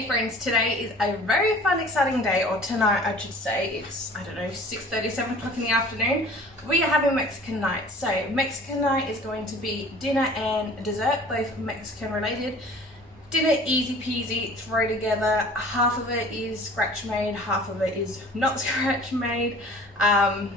Hey friends, today is a very fun, exciting day, or tonight I should say. It's, I don't know, 6:30, 7 o'clock in the afternoon. We are having Mexican night. So Mexican night is going to be dinner and dessert, both Mexican related. Dinner, easy peasy, throw together. Half of it is scratch made, half of it is not scratch made. The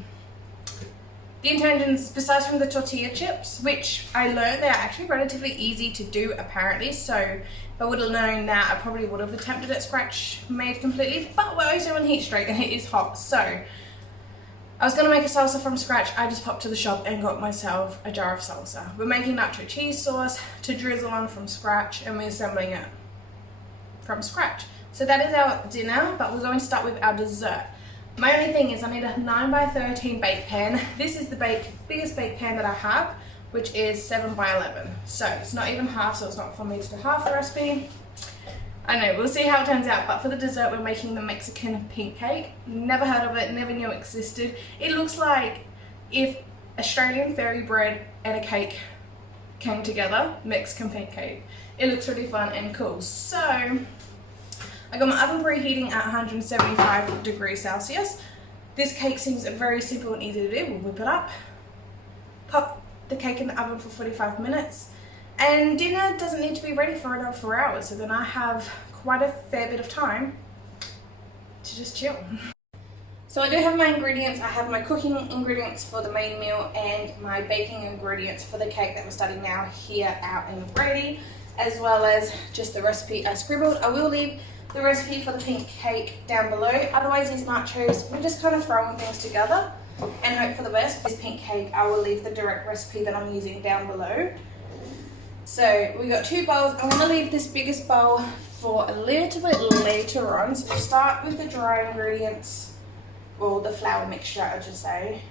intentions, besides from the tortilla chips, which I learned they're actually relatively easy to do apparently, so if I would have known that, I probably would have attempted it scratch made completely, but we're also on heat stroke and it is hot, so I was going to make a salsa from scratch. I just popped to the shop and got myself a jar of salsa. We're making nacho cheese sauce to drizzle on from scratch, and we're assembling it from scratch. So that is our dinner, but we're going to start with our dessert. My only thing is I need a 9x13 bake pan. This is the biggest bake pan that I have, which is 7x11. So it's not even half, so it's not for me to do half the recipe. I know, we'll see how it turns out, but for the dessert we're making the Mexican pink cake. Never heard of it, never knew it existed. It looks like if Australian fairy bread and a cake came together, Mexican pink cake. It looks really fun and cool. So I got my oven preheating at 175 degrees Celsius. This cake seems very simple and easy to do. We'll whip it up, pop the cake in the oven for 45 minutes, and dinner doesn't need to be ready for another 4 hours. So then I have quite a fair bit of time to just chill. So I do have my ingredients. I have my cooking ingredients for the main meal and my baking ingredients for the cake that we're starting now here out and ready, as well as just the recipe I scribbled. I will leave the recipe for the pink cake down below. Otherwise, these nachos, we're just kind of throwing things together and hope for the best. This pink cake, I will leave the direct recipe that I'm using down below. So we got 2 bowls. I'm gonna leave this biggest bowl for a little bit later on. So we'll start with the dry ingredients, or the flour mixture, I should say.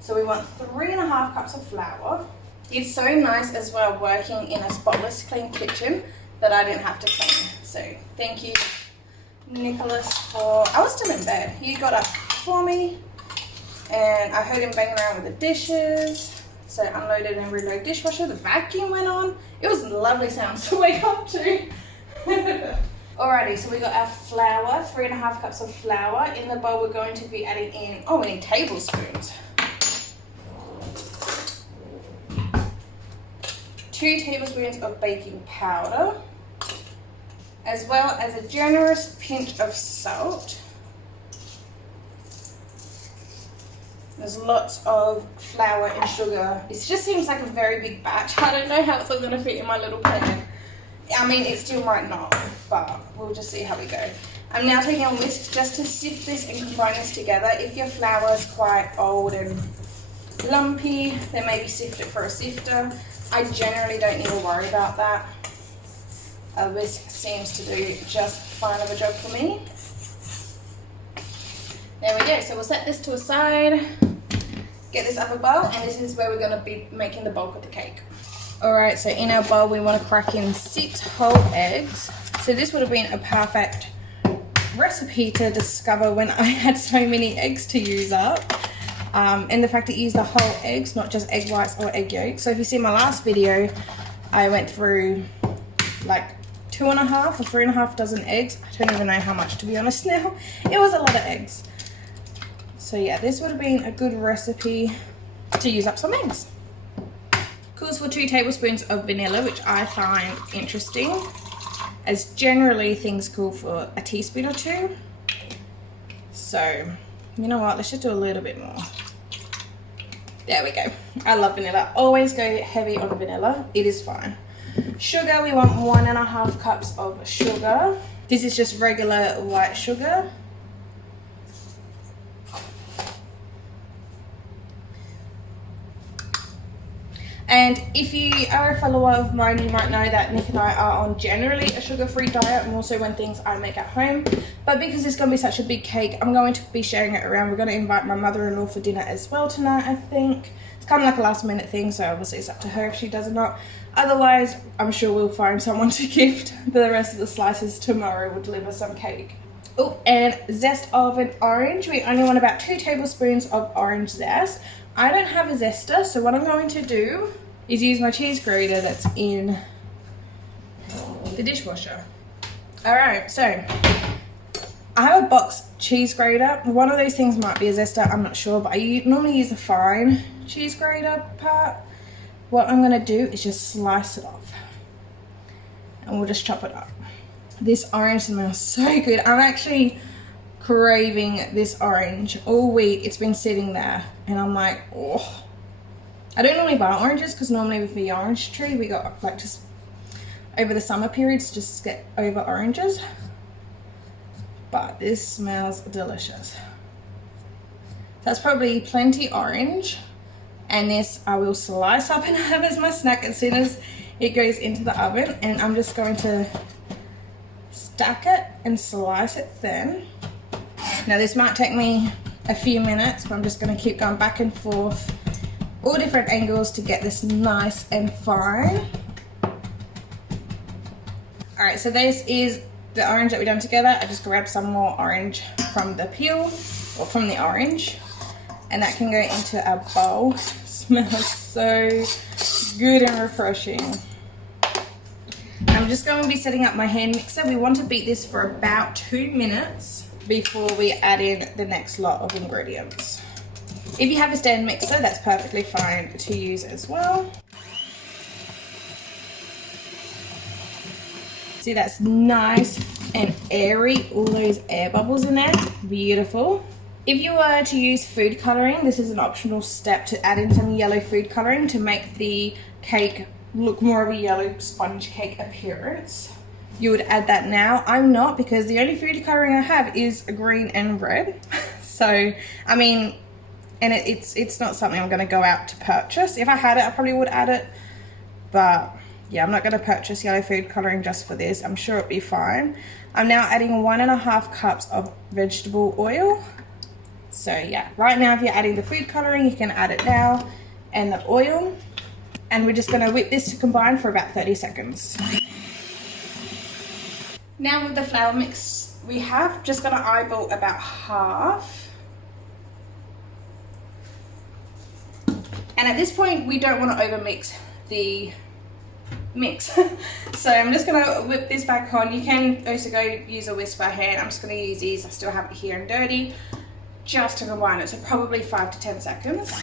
So we want 3.5 cups of flour. It's so nice as well working in a spotless clean kitchen that I didn't have to clean. So thank you, Nicholas, for, I was still in bed. He got up for me and I heard him banging around with the dishes. So unloaded and reloaded dishwasher, the vacuum went on. It was lovely sounds to wake up to. Alrighty, so we got our flour, 3.5 cups of flour. In the bowl we're going to be adding in, we need tablespoons. 2 tablespoons of baking powder, as well as a generous pinch of salt. There's lots of flour and sugar. It just seems like a very big batch. I don't know how it's all going to fit in my little pan. I mean, it still might not, but we'll just see how we go. I'm now taking a whisk just to sift this and combine this together. If your flour is quite old and lumpy, then maybe sift it for a sifter. I generally don't need to worry about that. A whisk seems to do just fine of a job for me. There we go, so we'll set this to a side, get this other bowl, and this is where we're gonna be making the bulk of the cake. Alright, so in our bowl we wanna crack in 6 whole eggs. So this would have been a perfect recipe to discover when I had so many eggs to use up. And the fact that you use the whole eggs, not just egg whites or egg yolks. So if you see my last video, I went through like 2.5 or 3.5 dozen eggs. I don't even know how much, to be honest now. It was a lot of eggs. So yeah, this would have been a good recipe to use up some eggs. Calls for 2 tablespoons of vanilla, which I find interesting, as generally things call for a teaspoon or 2. So, you know what, let's just do a little bit more. There we go. I love vanilla. Always go heavy on vanilla. It is fine. Sugar, we want 1.5 cups of sugar. This is just regular white sugar. And if you are a follower of mine, you might know that Nick and I are on generally a sugar-free diet, and also when things I make at home. But because it's going to be such a big cake, I'm going to be sharing it around. We're going to invite my mother-in-law for dinner as well tonight, I think. It's kind of like a last-minute thing, so obviously it's up to her if she does or not. Otherwise, I'm sure we'll find someone to gift the rest of the slices tomorrow. We'll deliver some cake. Oh, and zest of an orange. We only want about 2 tablespoons of orange zest. I don't have a zester, so what I'm going to do is use my cheese grater that's in the dishwasher. All right, so I have a box cheese grater. One of those things might be a zester, I'm not sure, but I normally use a fine cheese grater part. What I'm gonna do is just slice it off and we'll just chop it up. This orange smells so good. I'm actually craving this orange all week. It's been sitting there and I'm like, oh. I don't normally buy oranges because normally with the orange tree we got like just over the summer periods just get over oranges. But this smells delicious. That's probably plenty orange. And this I will slice up and have as my snack as soon as it goes into the oven. And I'm just going to stack it and slice it thin. Now this might take me a few minutes, but I'm just going to keep going back and forth, all different angles to get this nice and fine. All right, so this is the orange that we've done together. I just grabbed some more orange from the peel, or from the orange, and that can go into our bowl. Smells so good and refreshing. I'm just going to be setting up my hand mixer. We want to beat this for about 2 minutes before we add in the next lot of ingredients. If you have a stand mixer, that's perfectly fine to use as well. See, that's nice and airy, all those air bubbles in there, beautiful. If you were to use food coloring, this is an optional step to add in some yellow food coloring to make the cake look more of a yellow sponge cake appearance. You would add that now. I'm not, because the only food coloring I have is green and red. So, I mean, and it's not something I'm gonna go out to purchase. If I had it, I probably would add it, but yeah, I'm not going to purchase yellow food coloring just for this. I'm sure it'll be fine. I'm now adding 1.5 cups of vegetable oil. So yeah, right now if you're adding the food coloring, you can add it now, and the oil. And we're just going to whip this to combine for about 30 seconds. Now with the flour mix we have, just going to eyeball about half. And at this point, we don't want to overmix the mix. So I'm just gonna whip this back on. You can also go use a whisk by hand. I'm just gonna use these. I still have it here and dirty, just to combine it. So probably 5 to 10 seconds.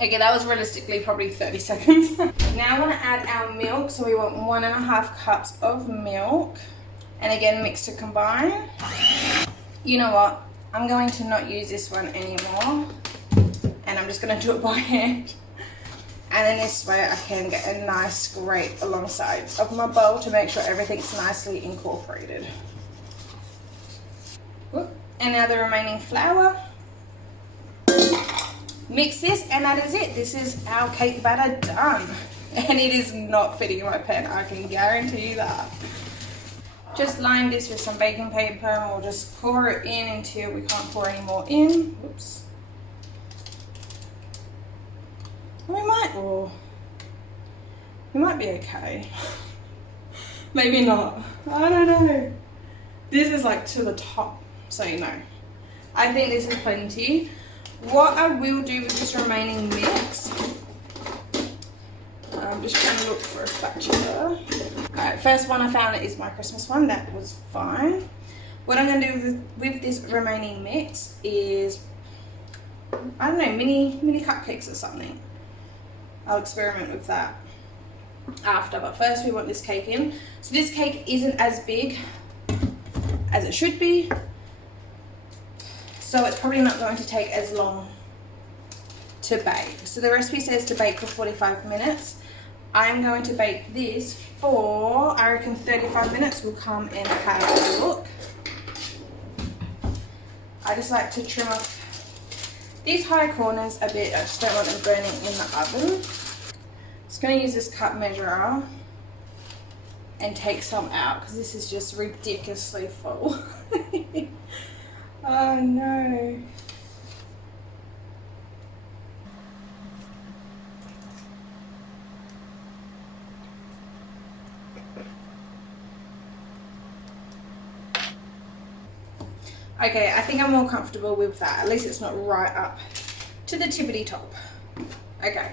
Okay, that was realistically probably 30 seconds. Now I want to add our milk. So we want 1.5 cups of milk, and again mix to combine. You know what? I'm going to not use this one anymore, and I'm just gonna do it by hand. And then this way I can get a nice scrape along the sides of my bowl to make sure everything's nicely incorporated. And now the remaining flour. Mix this, and that is it. This is our cake batter done. And it is not fitting in my pan, I can guarantee you that. Just line this with some baking paper and we'll just pour it in until we can't pour any more in. Whoops. We might be okay. Maybe not. I don't know. This is like to the top, so you know. I think this is plenty. What I will do with this remaining mix, I'm just trying to look for a spatula. Alright, first one I found is my Christmas one. That was fine. What I'm going to do with this remaining mix is, I don't know, mini cupcakes or something. I'll experiment with that after, but first we want this cake in. So this cake isn't as big as it should be, so it's probably not going to take as long to bake. So the recipe says to bake for 45 minutes. I'm going to bake this for, I reckon 35 minutes. We'll come and have a look. I just like to trim off these high corners a bit. I just don't want them burning in the oven. Just going to use this cup measurer and take some out because this is just ridiculously full. Oh no. Okay, I think I'm more comfortable with that. At least it's not right up to the tippity top. Okay,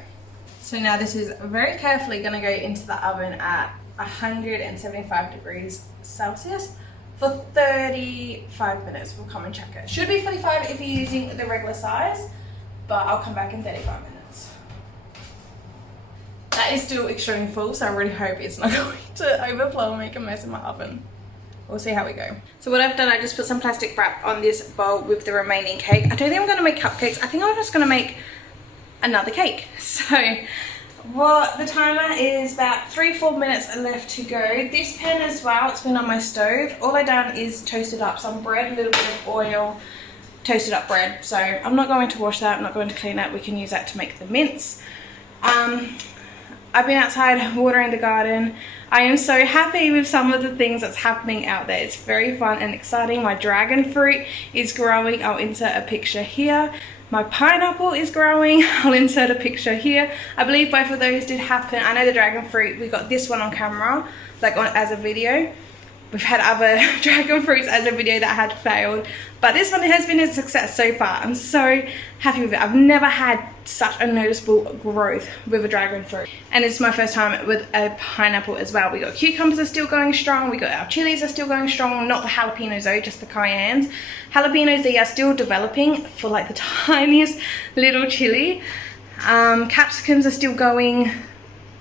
so now this is very carefully going to go into the oven at 175 degrees Celsius for 35 minutes. We'll come and check it. Should be 45 if you're using the regular size, but I'll come back in 35 minutes. That is still extremely full, so I really hope it's not going to overflow and make a mess in my oven. We'll see how we go. So what I've done, I just put some plastic wrap on this bowl with the remaining cake. I don't think I'm gonna make cupcakes. I think I'm just gonna make another cake. So what the timer is about 3-4 minutes left to go. This pan as well, it's been on my stove. All I've done is toasted up some bread, a little bit of oil, toasted up bread. So I'm not going to wash that, I'm not going to clean that. We can use that to make the mince. I've been outside watering the garden. I am so happy with some of the things that's happening out there. It's very fun and exciting. My dragon fruit is growing. I'll insert a picture here. My pineapple is growing. I'll insert a picture here. I believe both of those did happen. I know the dragon fruit, we got this one on camera, like as a video. We've had other dragon fruits as a video that had failed, but this one has been a success so far. I'm so happy with it. I've never had such a noticeable growth with a dragon fruit, and it's my first time with a pineapple as well. We got cucumbers are still going strong. We got our chilies are still going strong. Not the jalapenos though, just the cayennes. Jalapenos, they are still developing for like the tiniest little chili. Capsicums are still going.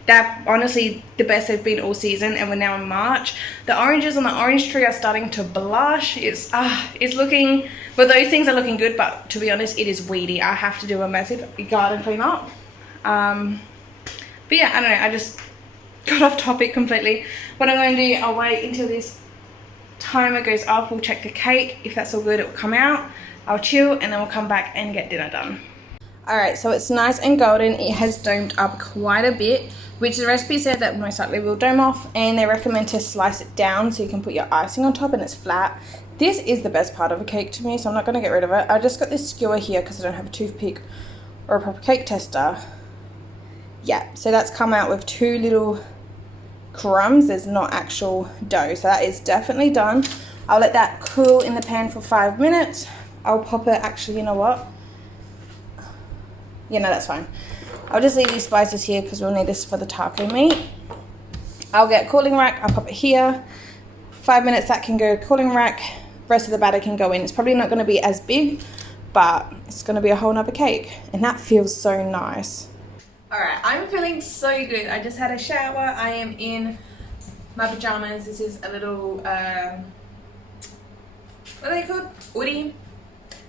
They're honestly the best they've been all season, and we're now in March. The oranges on the orange tree are starting to blush. It's looking, well, those things are looking good, but to be honest, it is weedy. I have to do a massive garden clean up. But yeah, I don't know, I just got off topic completely. What I'm going to do, I'll wait until this timer goes off. We'll check the cake. If that's all good, it will come out. I'll chill, and then we'll come back and get dinner done. Alright, so it's nice and golden. It has domed up quite a bit, which the recipe said that most likely will dome off, and they recommend to slice it down so you can put your icing on top and it's flat. This is the best part of a cake to me, so I'm not going to get rid of it. I just got this skewer here because I don't have a toothpick or a proper cake tester. Yeah, so that's come out with 2 little crumbs. There's not actual dough, so that is definitely done. I'll let that cool in the pan for 5 minutes. I'll pop it, actually, you know what? Yeah, no, that's fine. I'll just leave these spices here because we'll need this for the taco meat. I'll get cooling rack, I'll pop it here. 5 minutes, that can go cooling rack. Rest of the batter can go in. It's probably not going to be as big, but it's going to be a whole nother cake. And that feels so nice. Alright, I'm feeling so good. I just had a shower. I am in my pajamas. This is a little, what are they called? Woody.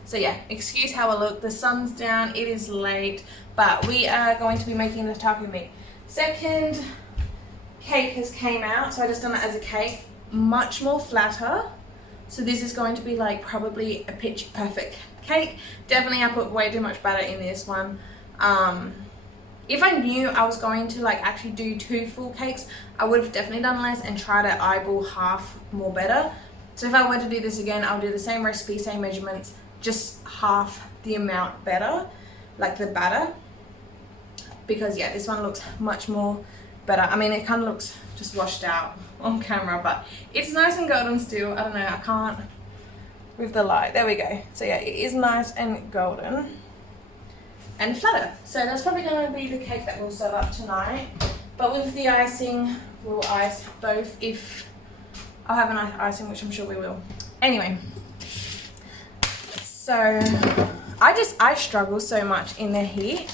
So yeah, excuse how I look. The sun's down, it is late, but we are going to be making the taco meat. Second cake has came out, so I just done it as a cake, much more flatter. So this is going to be like probably a picture perfect cake. Definitely I put way too much batter in this one. If I knew I was going to like actually do 2 full cakes, I would have definitely done less and try to eyeball half more better. So if I were to do this again, I'll do the same recipe, same measurements, just half the amount better, like the batter, because yeah, this one looks much more better. I mean, it kind of looks just washed out on camera, but it's nice and golden still. I don't know, I can't with the light. There we go. So yeah, it is nice and golden and flatter. So that's probably going to be the cake that we'll serve up tonight, but with the icing, we'll ice both. If I'll have an icing, which I'm sure we will. Anyway, so I struggle so much in the heat,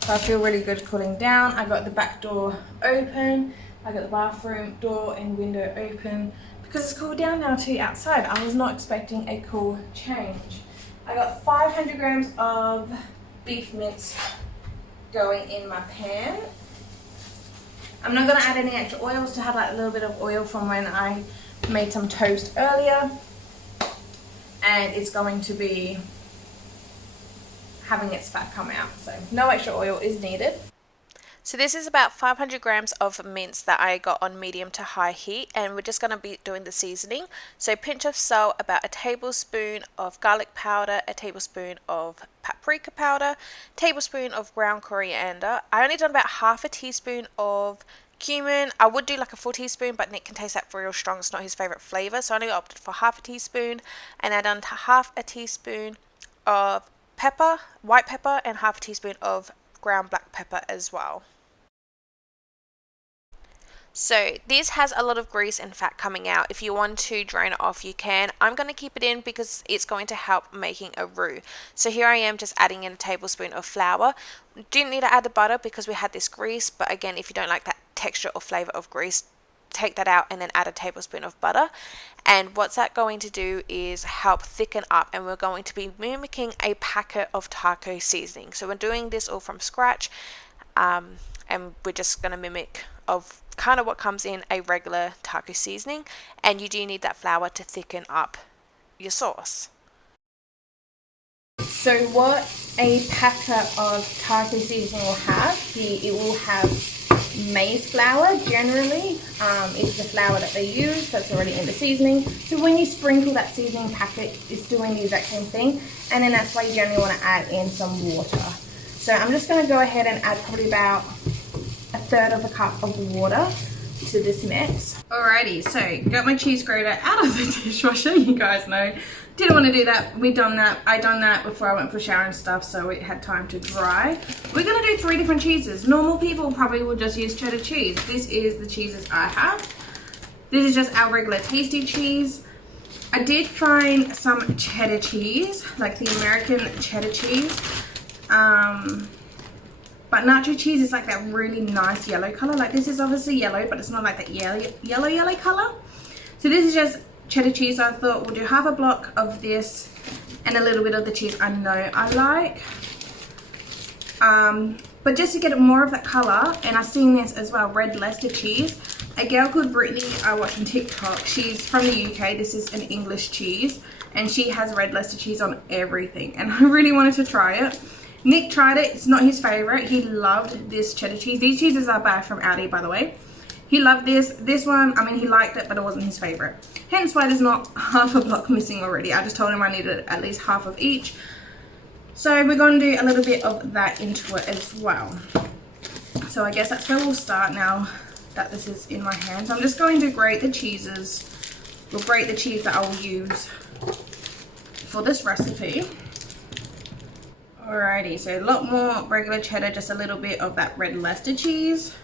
so I feel really good cooling down. I got the back door open, I got the bathroom door and window open because it's cooled down now too outside. I was not expecting a cool change. I got 500 grams of beef mince going in my pan. I'm not going to add any extra oils to have like a little bit of oil from when I made some toast earlier. And it's going to be having its fat come out, so no extra oil is needed. So this is about 500 grams of mince that I got on medium to high heat, and we're just going to be doing the seasoning. So pinch of salt, about a tablespoon of garlic powder, a tablespoon of paprika powder, tablespoon of ground coriander. I only done about half a teaspoon of cumin. I would do like a full teaspoon, but Nick can taste that real strong. It's not his favorite flavor, so I only opted for half a teaspoon. And I done half a teaspoon of pepper, white pepper, and half a teaspoon of ground black pepper as well. So this has a lot of grease and fat coming out. If you want to drain it off, you can. I'm going to keep it in because it's going to help making a roux. So here I am just adding in a tablespoon of flour. Didn't need to add the butter because we had this grease, but again, if you don't like that texture or flavor of grease, take that out and then add a tablespoon of butter. And what's that going to do is help thicken up, and we're going to be mimicking a packet of taco seasoning. So we're doing this all from scratch, and we're just going to mimic of kind of what comes in a regular taco seasoning, and you do need that flour to thicken up your sauce. So what a packet of taco seasoning will have, it will have maize flour generally, is the flour that they use that's already in the seasoning. So when you sprinkle that seasoning packet, it's doing the exact same thing, and then that's why you generally want to add in some water. So I'm just going to go ahead and add probably about a third of a cup of water to this mix. Alrighty, so got my cheese grater out of the dishwasher. You guys know, didn't want to do that. I done that before I went for a shower and stuff, so it had time to dry. We're gonna do 3 different cheeses. Normal people probably will just use cheddar cheese. This is the cheeses I have. This is just our regular tasty cheese. I did find some cheddar cheese, like the American cheddar cheese. But nacho cheese is like that really nice yellow color. Like this is obviously yellow, but it's not like that yellow color. So this is just cheddar cheese. So I thought we'll do half a block of this and a little bit of the cheese I know I like. But just to get more of that color, and I've seen this as well, red Leicester cheese. A girl called Brittany I watch on TikTok. She's from the UK. This is an English cheese, and she has red Leicester cheese on everything. And I really wanted to try it. Nick tried it. It's not his favorite. He loved this cheddar cheese. These cheeses are buy from Aldi, by the way. He loved this. This one, I mean, he liked it, but it wasn't his favorite. Hence why there's not half a block missing already. I just told him I needed at least half of each. So we're going to do a little bit of that into it as well. So I guess that's where we'll start now that this is in my hands. I'm just going to grate the cheeses. We'll grate the cheese that I'll use for this recipe. Alrighty, so a lot more regular cheddar, just a little bit of that red Leicester cheese.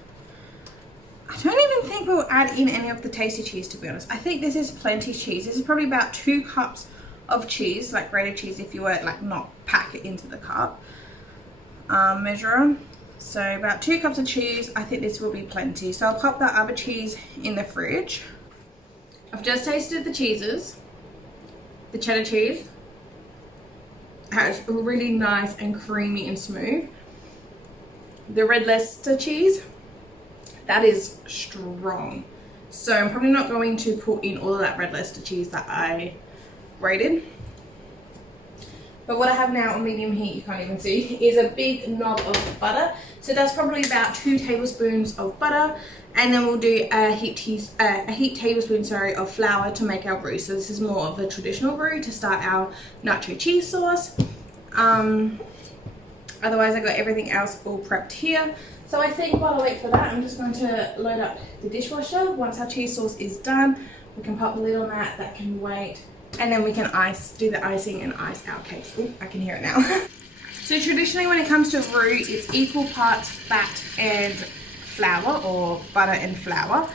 I don't even think we'll add in any of the tasty cheese, to be honest. I think this is plenty cheese. This is probably about 2 cups of cheese, like grated cheese if you were like not pack it into the cup measure. So about 2 cups of cheese. I think this will be plenty. So I'll pop that other cheese in the fridge. I've just tasted the cheeses. The cheddar cheese has really nice and creamy and smooth. The red Leicester cheese, that is strong. So I'm probably not going to put in all of that red Leicester cheese that I grated. But what I have now on medium heat, you can't even see, is a big knob of butter. So that's probably about 2 tablespoons of butter. And then we'll do a heat tablespoon of flour to make our roux. So this is more of the traditional roux to start our nacho cheese sauce. Otherwise I got everything else all prepped here. So I think while I wait for that, I'm just going to load up the dishwasher. Once our cheese sauce is done, we can pop the lid on that can wait. And then we can do the icing and ice our cake. Ooh, I can hear it now. So traditionally when it comes to roux, it's equal parts fat and flour, or butter and flour.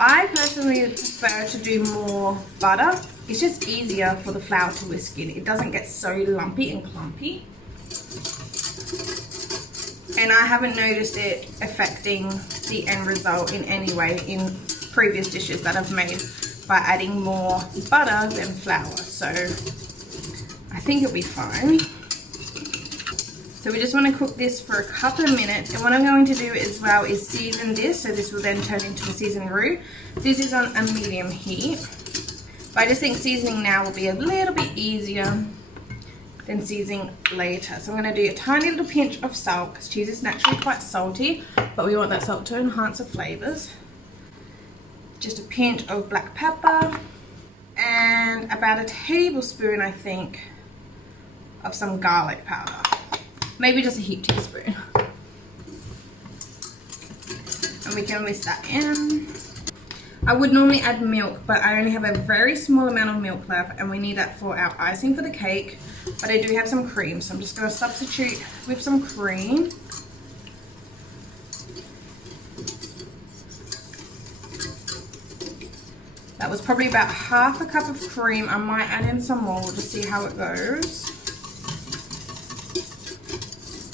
I personally prefer to do more butter. It's just easier for the flour to whisk in. It doesn't get so lumpy and clumpy. And I haven't noticed it affecting the end result in any way in previous dishes that I've made by adding more butter than flour. So I think it'll be fine. So we just want to cook this for a couple of minutes, and what I'm going to do as well is season this, so this will then turn into a seasoned roux. This is on a medium heat, but I just think seasoning now will be a little bit easier than seasoning later. So I'm going to do a tiny little pinch of salt, because cheese is naturally quite salty, but we want that salt to enhance the flavors. Just a pinch of black pepper, and about a tablespoon, I think, of some garlic powder. Maybe just a heaped teaspoon. And we can whisk that in. I would normally add milk, but I only have a very small amount of milk left, and we need that for our icing for the cake. But I do have some cream, so I'm just going to substitute with some cream. That was probably about half a cup of cream. I might add in some more. We'll just see how it goes.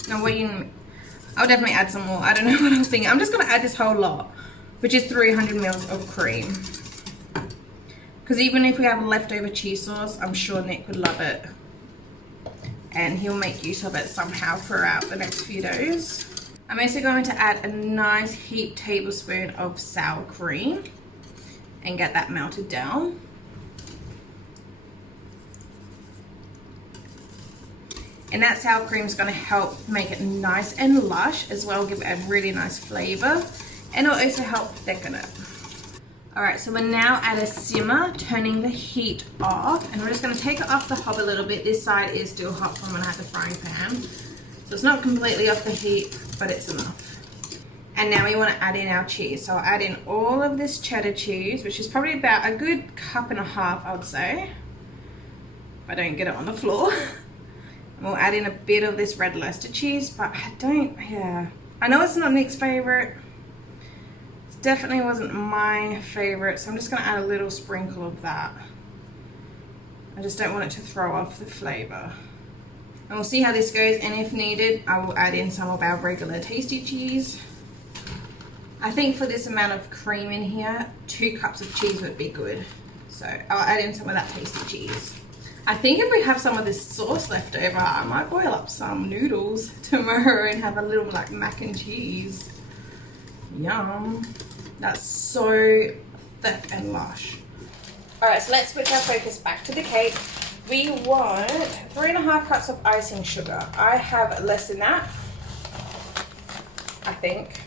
Now, I'll definitely add some more. I don't know what I was thinking. I'm just going to add this whole lot, which is 300 mils of cream. Because even if we have leftover cheese sauce, I'm sure Nick would love it. And he'll make use of it somehow throughout the next few days. I'm also going to add a nice heaped tablespoon of sour cream and get that melted down. And that sour cream is going to help make it nice and lush, as well give it a really nice flavor, and it'll also help thicken it. Alright, so we're now at a simmer, turning the heat off, and we're just going to take it off the hob a little bit. This side is still hot from when I had the frying pan, so it's not completely off the heat, but it's enough. And now we want to add in our cheese. So I'll add in all of this cheddar cheese, which is probably about a good cup and a half, I would say, if I don't get it on the floor. And we'll add in a bit of this red Leicester cheese, but I know it's not Nick's favorite. It definitely wasn't my favorite, so I'm just going to add a little sprinkle of that. I just don't want it to throw off the flavor. And we'll see how this goes, and if needed, I will add in some of our regular tasty cheese. I think for this amount of cream in here, 2 cups of cheese would be good. So I'll add in some of that tasty cheese. I think if we have some of this sauce left over, I might boil up some noodles tomorrow and have a little like mac and cheese. Yum. That's so thick and lush. Alright, so let's switch our focus back to the cake. We want 3.5 cups of icing sugar. I have less than that, I think.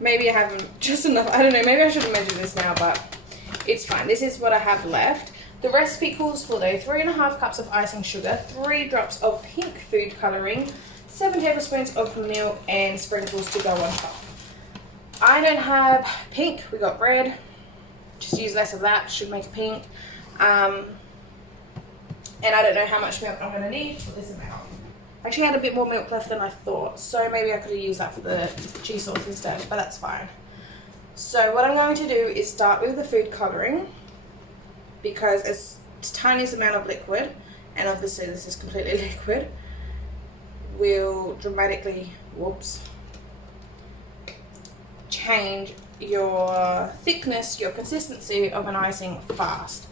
Maybe I haven't just enough. I don't know, maybe I shouldn't measure this now, but it's fine. This is what I have left. The recipe calls for though 3.5 cups of icing sugar, 3 drops of pink food coloring, 7 tablespoons of milk, and sprinkles to go on top. I don't have pink, we got red. Just use less of that, should make pink. And I don't know how much milk I'm going to need for this amount. I actually had a bit more milk left than I thought, so maybe I could have used that for the cheese sauce instead, but that's fine. So what I'm going to do is start with the food colouring, because it's the tiniest amount of liquid, and obviously this is completely liquid, will dramatically, change your thickness, your consistency of an icing fast.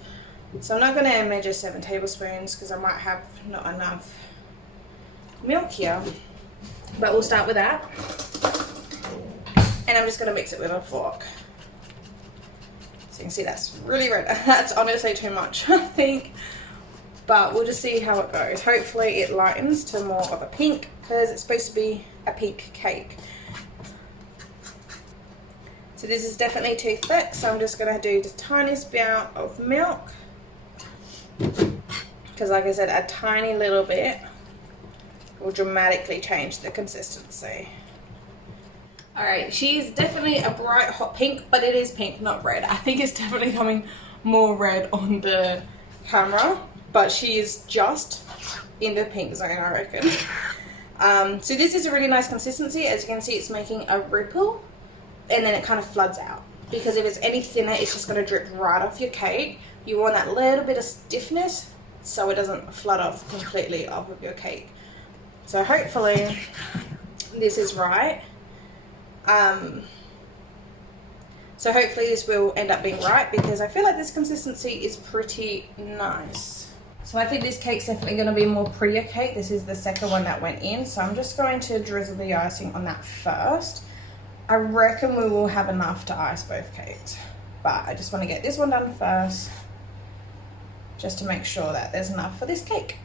So I'm not going to measure 7 tablespoons because I might have not enough milk here, but we'll start with that. And I'm just going to mix it with a fork. So you can see that's really red. That's honestly too much, I think. But we'll just see how it goes. Hopefully it lightens to more of a pink, because it's supposed to be a pink cake. So this is definitely too thick, so I'm just going to do the tiniest amount of milk. Because like I said, a tiny little bit will dramatically change the consistency. Alright, she's definitely a bright hot pink, but it is pink, not red. I think it's definitely coming more red on the camera, but she is just in the pink zone, I reckon. So this is a really nice consistency. As you can see, it's making a ripple, and then it kind of floods out. Because if it's any thinner, it's just going to drip right off your cake. You want that little bit of stiffness so it doesn't flood off completely off of your cake. So hopefully this is right. So hopefully this will end up being right, because I feel like this consistency is pretty nice. So I think this cake's definitely going to be a more prettier cake. This is the second one that went in, so I'm just going to drizzle the icing on that first. I reckon we will have enough to ice both cakes, but I just want to get this one done first, just to make sure that there's enough for this cake.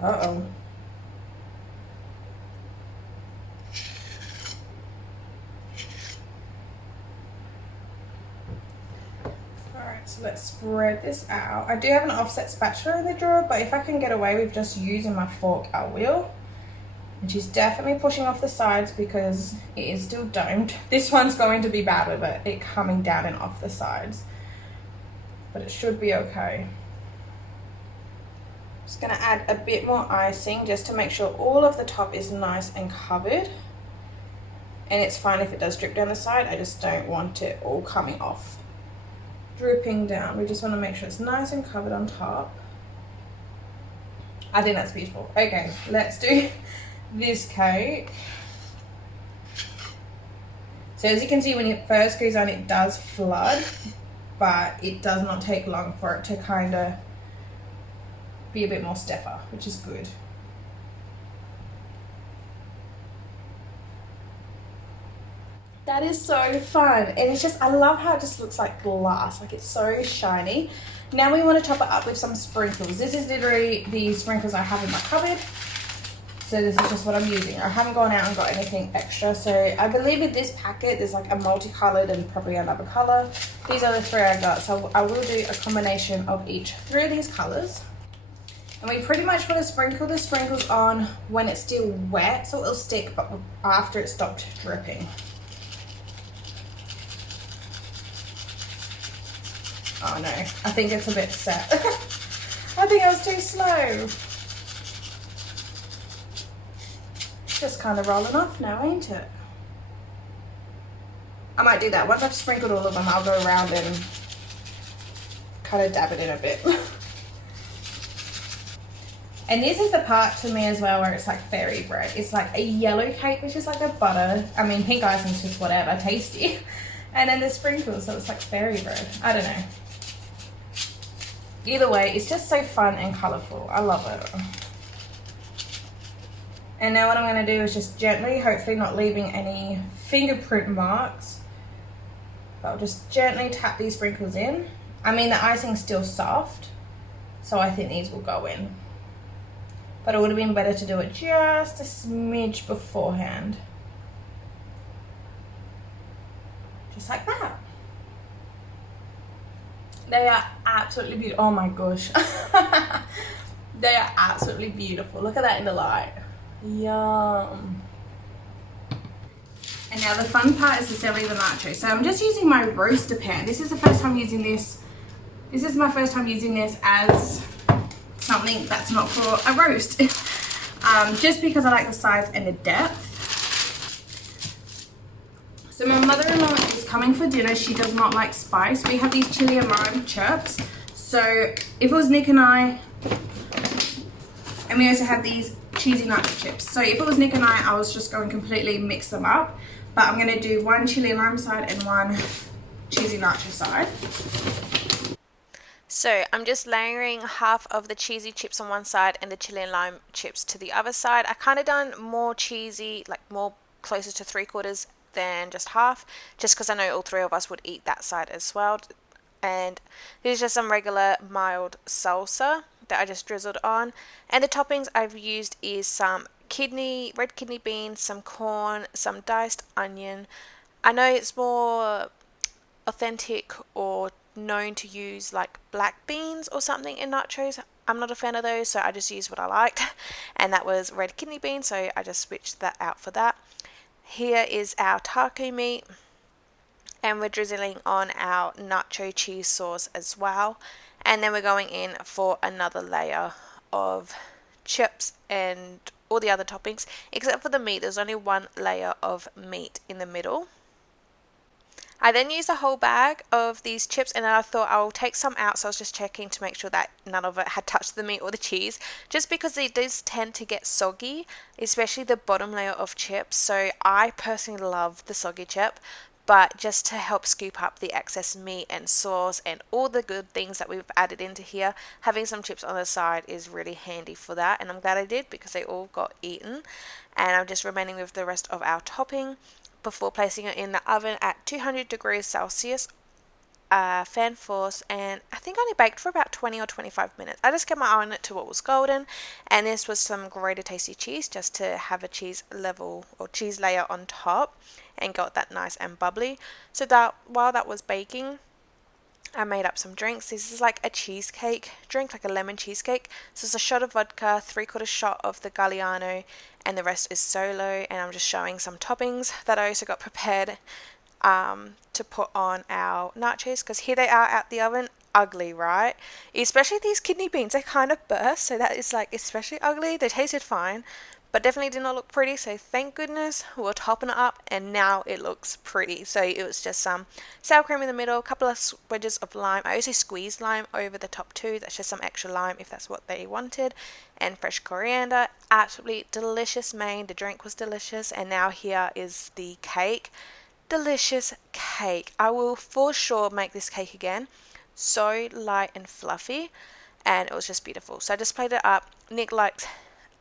Uh-oh. Alright, so let's spread this out. I do have an offset spatula in the drawer, but if I can get away with just using my fork, I will. And she's definitely pushing off the sides because it is still domed. This one's going to be bad with it coming down and off the sides. But it should be okay. Just going to add a bit more icing just to make sure all of the top is nice and covered. And it's fine if it does drip down the side, I just don't want it all coming off. Dripping down, we just want to make sure it's nice and covered on top. I think that's beautiful. Okay, let's do this cake. So as you can see, when it first goes on, it does flood, but it does not take long for it to kind of be a bit more stuffer, which is good. That is so fun, and it's just, I love how it just looks like glass, like it's so shiny. Now we want to top it up with some sprinkles. This is literally the sprinkles I have in my cupboard. So this is just what I'm using. I haven't gone out and got anything extra. So I believe in this packet, there's like a multicolored and probably another color. These are the three I got. So I will do a combination of each three of these colors. And we pretty much want to sprinkle the sprinkles on when it's still wet, so it'll stick, but after it stopped dripping. Oh no, I think it's a bit set. I think I was too slow. Just kind of rolling off now, ain't it? I might do that. Once I've sprinkled all of them, I'll go around and kind of dab it in a bit. And this is the part to me as well where it's like fairy bread. It's like a yellow cake, which is like a butter. I mean, pink icing's just whatever, tasty. And then the sprinkles, so it's like fairy bread. I don't know. Either way, it's just so fun and colourful. I love it. And now what I'm going to do is just gently, hopefully not leaving any fingerprint marks, but I'll just gently tap these sprinkles in. I mean, the icing's still soft, so I think these will go in. But it would have been better to do it just a smidge beforehand. Just like that. They are absolutely beautiful. Oh my gosh. They are absolutely beautiful. Look at that in the light. Yum. And now the fun part is to selling the nachos. So I'm just using my roaster pan. This is the first time using this. This is my first time using this as something that's not for a roast. Just because I like the size and the depth. So my mother-in-law is coming for dinner. She does not like spice. We have these chili and lime chips. So if it was Nick and I, and we also have these cheesy nacho chips. So if it was Nick and I was just going to completely mix them up. But I'm going to do one chili and lime side and one cheesy nacho side. So I'm just layering half of the cheesy chips on one side and the chili and lime chips to the other side. I kind of done more cheesy, like more closer to 3/4 than just half, just because I know all three of us would eat that side as well. And this is just some regular mild salsa that I just drizzled on. And the toppings I've used is some red kidney beans, some corn, some diced onion. I know it's more authentic or known to use like black beans or something in nachos. I'm not a fan of those, so I just used what I liked, and that was red kidney beans, so I just switched that out for that. Here is our taco meat, and we're drizzling on our nacho cheese sauce as well, and then we're going in for another layer of chips and all the other toppings. Except for the meat, there's only one layer of meat in the middle. I then used a whole bag of these chips, and then I thought I'll take some out, so I was just checking to make sure that none of it had touched the meat or the cheese, just because it does tend to get soggy, especially the bottom layer of chips. So I personally love the soggy chip, but just to help scoop up the excess meat and sauce and all the good things that we've added into here, having some chips on the side is really handy for that, and I'm glad I did because they all got eaten. And I'm just remaining with the rest of our topping before placing it in the oven at 200 degrees Celsius, fan force, and I think I only baked for about 20 or 25 minutes. I just kept my eye on it to what was golden, and this was some grated tasty cheese just to have a cheese level or cheese layer on top and got that nice and bubbly. So that while that was baking, I made up some drinks. This is like a cheesecake drink, like a lemon cheesecake. So it's a shot of vodka, 3/4 shot of the Galliano, and the rest is solo. And I'm just showing some toppings that I also got prepared to put on our nachos, because here they are out the oven. ugly, right? Especially these kidney beans, they kind of burst, so that is like especially ugly. They tasted fine, but definitely did not look pretty, so thank goodness we're topping it up and now it looks pretty. So it was just some sour cream in the middle, a couple of wedges of lime. I also squeezed lime over the top too. That's just some extra lime if that's what they wanted, and fresh coriander. Absolutely delicious made. The drink was delicious, and now here is the cake. Delicious cake. I will for sure make this cake again. So light and fluffy, and it was just beautiful. So I just played it up. Nick liked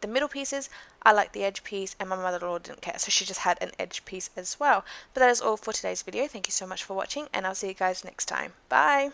the middle pieces, I like the edge piece, and my mother-in-law didn't care, so she just had an edge piece as well. But that is all for today's video. Thank you so much for watching, and I'll see you guys next time. Bye!